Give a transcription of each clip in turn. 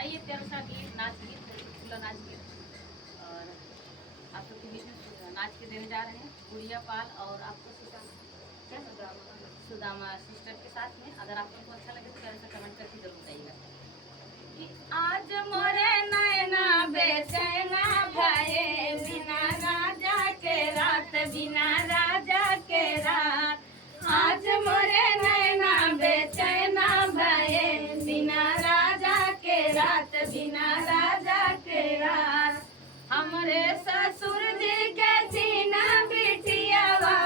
आइए प्यारा गीत नाच गीत खुला नाच गीत और आप लोग के बीच में नाच के देने जा रहे हैं गुड़िया पाल और आपको क्या सुदामा सिस्टर के साथ में। अगर आप लोग को अच्छा लगे तो प्यारे से कमेंट करके जरूर बताइएगा। आज मोरे नैना बेचैना भये बिना राजा के रात, बिना राजा के रात। आज मोरे नैना बेचैना भये बिना राजा के रात, बिना राजा के रात। हमरे ससुर जी के तीन बिटियावा,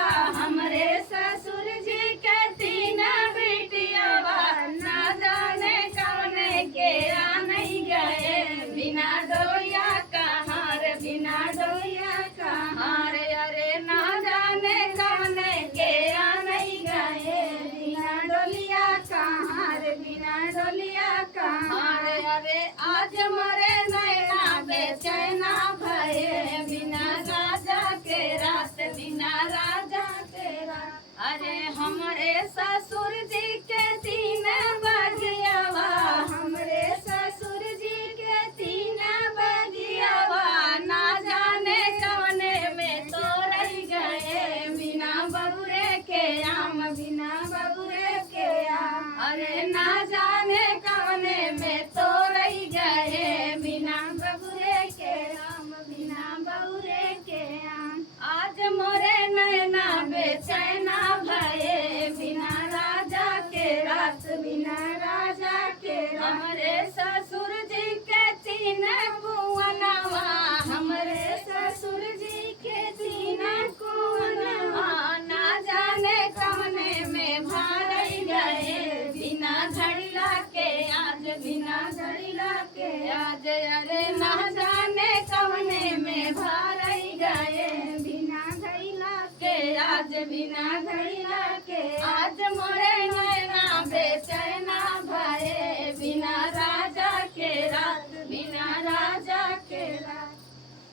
हमरे ससुर जी के तीन बिटियावा, ना जाने कौने के आ नहीं गए बिना डोया कहाँ रे, बिना डोया कहाँ रे। अरे ना जाने कौने के आ नहीं गए बिना डोलिया कहाँ रे, बिना डोलिया कहाँ रे। अरे आज मरे नैना बेचैना भये बिना राजा के रात, बिना राजा के रात। अरे हमरे ससुर जी के तीन बगियावा, हमरे ससुर जी के तीन बगियावा, ना जाने कौने में तो रह गए बिना बबुरे के आम, बिना बबुरे के आम। अरे ना जाने कौने में तो रह गए बिना बबुरे के आम, बिना बबुरे के आम। आज मोरे नैना बेचैना भये बिना राजा के रात, बिना राजा के रात। हमरे ससुर जी के तीन कुंवनवा, हमरे ससुर जी के तीन कुंवनवा, ना जाने कौने में भार गए बिना धड़िला के आज, बिना धड़िला के आज। अरे ना जाने कौने में भार गए बिना धड़िला के आज, बिना धड़िला के आज। मोरे